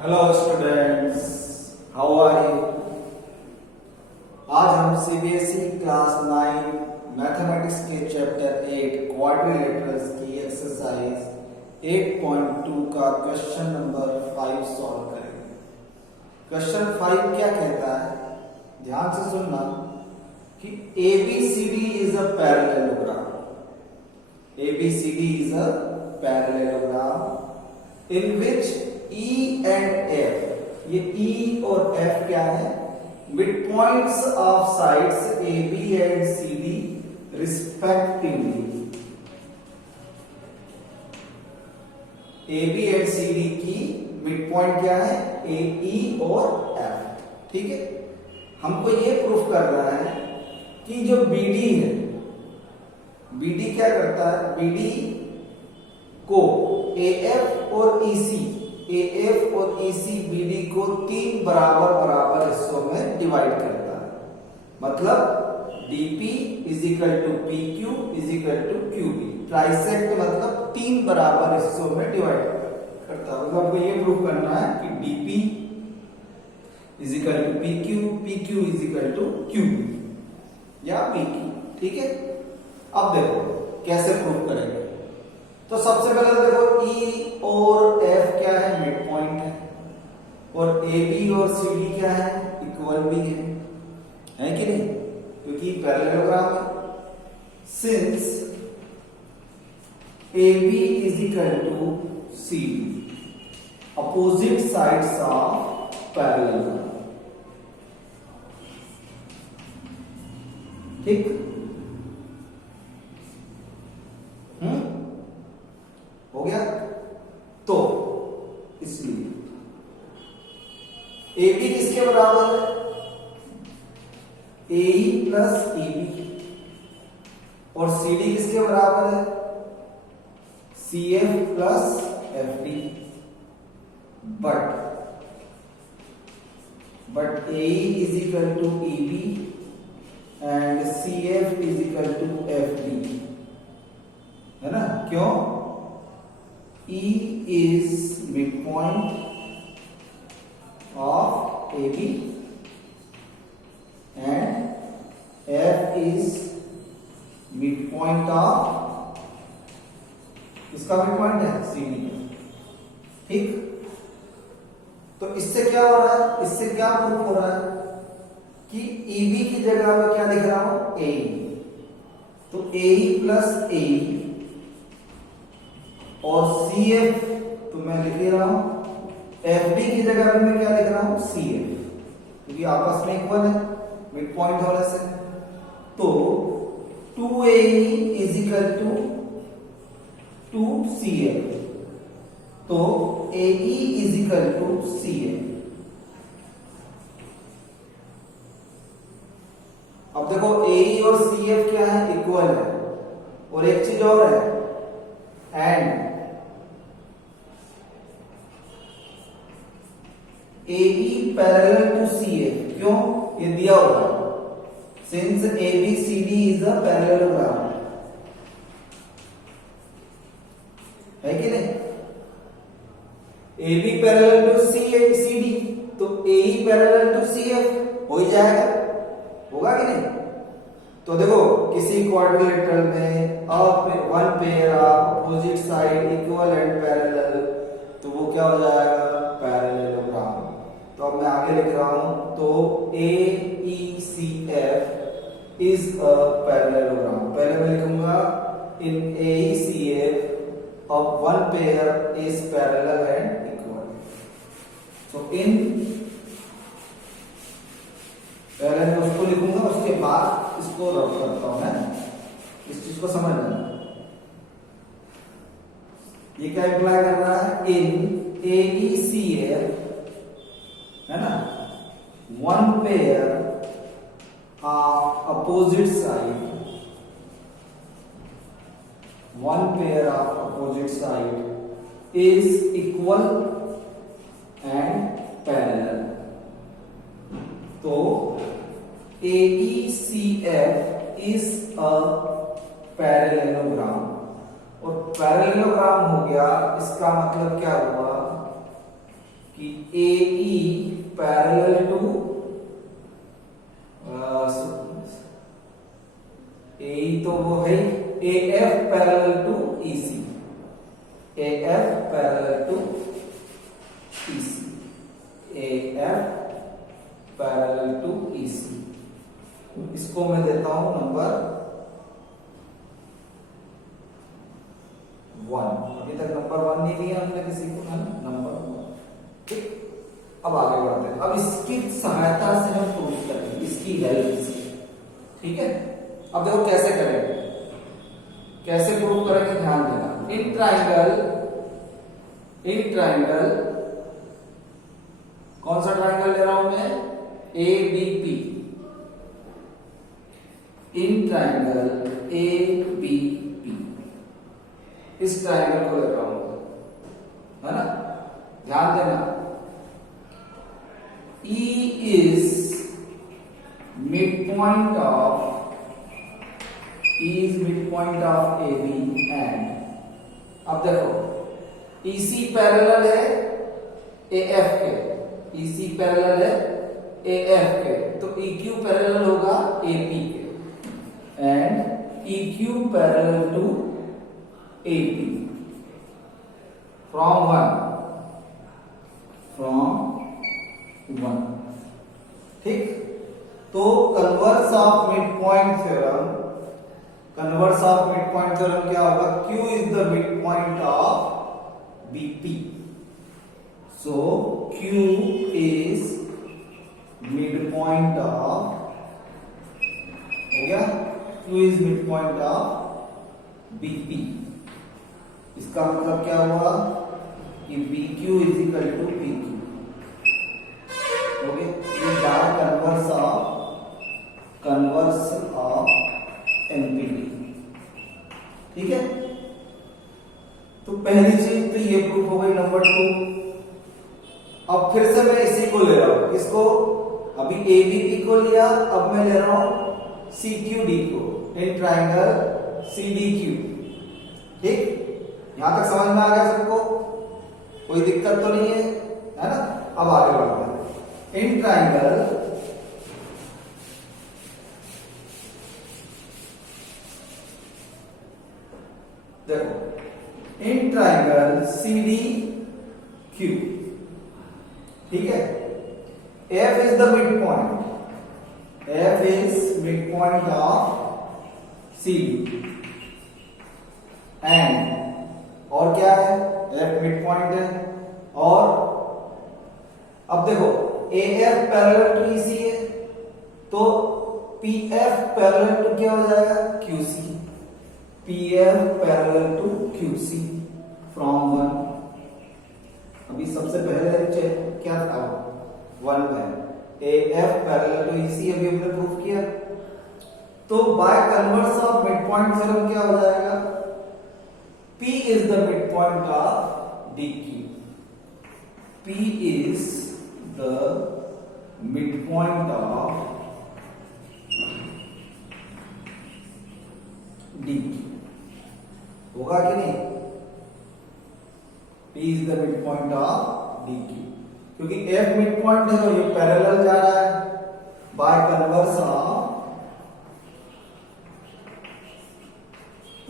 Hello students, how are you. आज हम CBSE class 9 mathematics के चैप्टर 8 क्वाड्रिलेटरल्स की एक्सरसाइज 8.2 का क्वेश्चन नंबर 5 सॉल्व करेंगे। क्वेश्चन 5 क्या कहता है, ध्यान से सुनना कि ABCD is a parallelogram. ABCD is a parallelogram in which E and F, ये E और F क्या है, mid points of sides AB and CD respectively. AB and CD की मिड पॉइंट क्या है, AE और F। ठीक है, हमको ये प्रूफ करना है कि जो BD है, BD क्या करता है, BD को AF और EC, AF और EC BD को 3 बराबर बराबर हिस्सों में डिवाइड करता है। मतलब DP is equal to PQ is equal to QB। Trisect मतलब 3 बराबर हिस्सों में डिवाइड करता है। मतलब आपको ये प्रूफ करना है कि DP is equal to PQ, PQ is equal to QB या PQ। ठीक है, अब देखो कैसे प्रूफ करेंगे। तो सबसे पहले देखो E और F क्या है, मिड पॉइंट है, और AB और CD क्या है, इक्वल भी है कि नहीं, क्योंकि पैरेललोग्राम है। Since AB is equal to CD, opposite sides of parallelogram. ठीक, हो गया। तो इसलिए AB किसके बराबर है, AE प्लस EB, और CD किसके बराबर है, CF plus FD। But AE is equal to EB and CF is equal to FD, है ना। क्यों, E is midpoint of AB and F is midpoint of, इसका midpoint है CD। ठीक, तो इससे क्या हो रहा है, इससे क्या प्रूफ हो रहा है कि EB की जगह में क्या लिख रहा हूं, AE। तो AE प्लस AE और CF तो मैं लिख रहा हूं, FD की जगह पे मैं क्या लिख रहा हूं, CF, क्योंकि आपस में इक्वल है मिड पॉइंट होने से। तो 2AE is equal to 2CF, तो AE is equal to CF। अब देखो AE और CF क्या है, इक्वल है, और एक चीज और है, and AE parallel to CF। क्यों, ये दिया हुआ है, since ABCD is a parallelogram, है कि नहीं। AB पैरेलल टू CD, तो AE पैरेलल टू CF हो ही जाएगा, होगा कि नहीं। तो देखो किसी क्वाड्रिलेटरल में one pair of opposite side equal and parallel, तो वो क्या हो जाएगा, पैरेललोग्राम। तो अब मैं आगे लिख रहा हूं, तो AECF इज अ पैरेललोग्राम। पहले मैं लिखूंगा इन AECF of one pair is parallel and equal. तो इन, पहले मैं उसको लिखूंगा, उसके बाद इसको रब करता हूं मैं, इस चीज को समझ लेना। ये क्या इम्प्लाई कर रहा है, इन AECF, है ना, one pair of opposite side, one pair of opposite side is equal and parallel. तो AECF इज अ पैरेललोग्राम, और पैरेललोग्राम हो गया, इसका मतलब क्या हुआ कि AE पैरेलल टू AE तो वो है AF parallel to EC, AF parallel to EC, AF parallel to EC। इसको मैं देता हूं नंबर 1। अभी तक नंबर 1 नहीं दिया हमने किसी को, है नंबर 1। ठीक, अब आगे बढ़ते हैं। अब इसकी सहायता से हम प्रूफ करेंगे, इसकी हेल्प से। ठीक है, अब देखो कैसे करेंगे, कैसे प्रूफ करेंगे, ध्यान देना। इन ट्राइंगल कौन सा ट्राइंगल ले रहा हूं मैं, ABP। इन ट्राइंगल ABP, इस ट्राइंगल को ले रहा हूं, है ना, ध्यान देना। E is midpoint of AB and अब देखो EC पैरेलल है AF के, EC पैरेलल है AF के, तो EQ पैरेलल होगा AP के, and EQ parallel to AP from 1। ठीक, तो converse of mid point theorem क्या होगा, Q is the mid point of BP, so Q is mid point of, हो गया, Q is mid point of BP। इसका मतलब क्या हुआ कि BQ is equal to PQ, okay. ये डायरेक्ट कन्वर्स ऑफ NPT। ठीक है, तो पहली चीज तो ये प्रूफ हो गई। नंबर 2, अब फिर से मैं इसी को ले रहा हूं, इसको अभी ABP को लिया, अब मैं ले रहा हूं CQD को, इन ट्राइंगल CDQ। ठीक, यहां तक समझ में आ गया सबको, कोई दिक्कत तो नहीं है ना। अब आगे बढ़ते हैं। इन ट्राइंगल देखो, इन ट्राइंगल CDQ, ठीक है, F is the mid point, F is mid point of CD, and और क्या है, F मिड पॉइंट है, और अब देखो AF पैरेलल टू EC है, तो PF पैरेलल टू क्या हो जाएगा, QC, PF parallel to QC from 1। अभी सबसे पहले क्या था, 1 में AF पैरेलल टू EC अभी हमने प्रूफ किया, तो by converse of mid point theorem क्या हो जाएगा, P is the midpoint of DQ, P is the midpoint of DQ, होगा कि नहीं, P is the midpoint of DQ, क्योंकि F midpoint है तो ये पैरेलल जा रहा है by converse of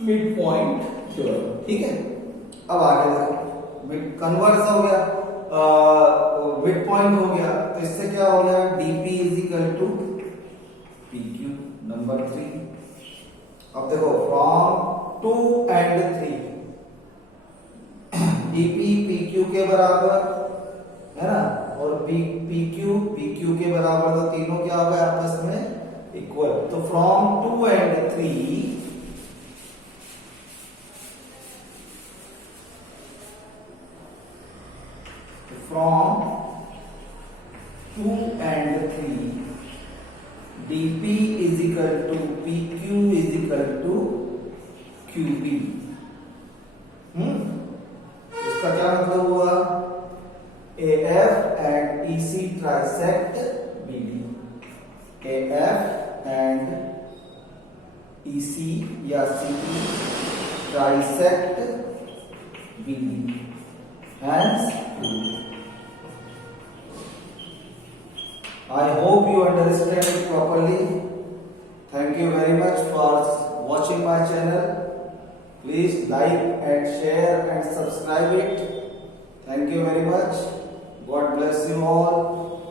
mid point theorem. ठीक है, अब आगे देखो, कन्वर्स हो गया, मिड पॉइंट हो गया, तो इससे क्या हो गया, DP is equal to PQ। Number 3, अब देखो फ्रॉम 2 and 3, DP PQ के बराबर है ना, और PQ के बराबर, तो तीनों क्या होगा आपस में इक्वल। तो from 2 and 3 from 2 and 3 DP is equal to PQ is equal to QP। इसका क्या मतलब हुआ, AF and EC trisect BD, AF and EC या CE trisect BD, hence I hope you understand it properly. Thank you very much for watching my channel. Please like and share and subscribe it. Thank you very much. God bless you all.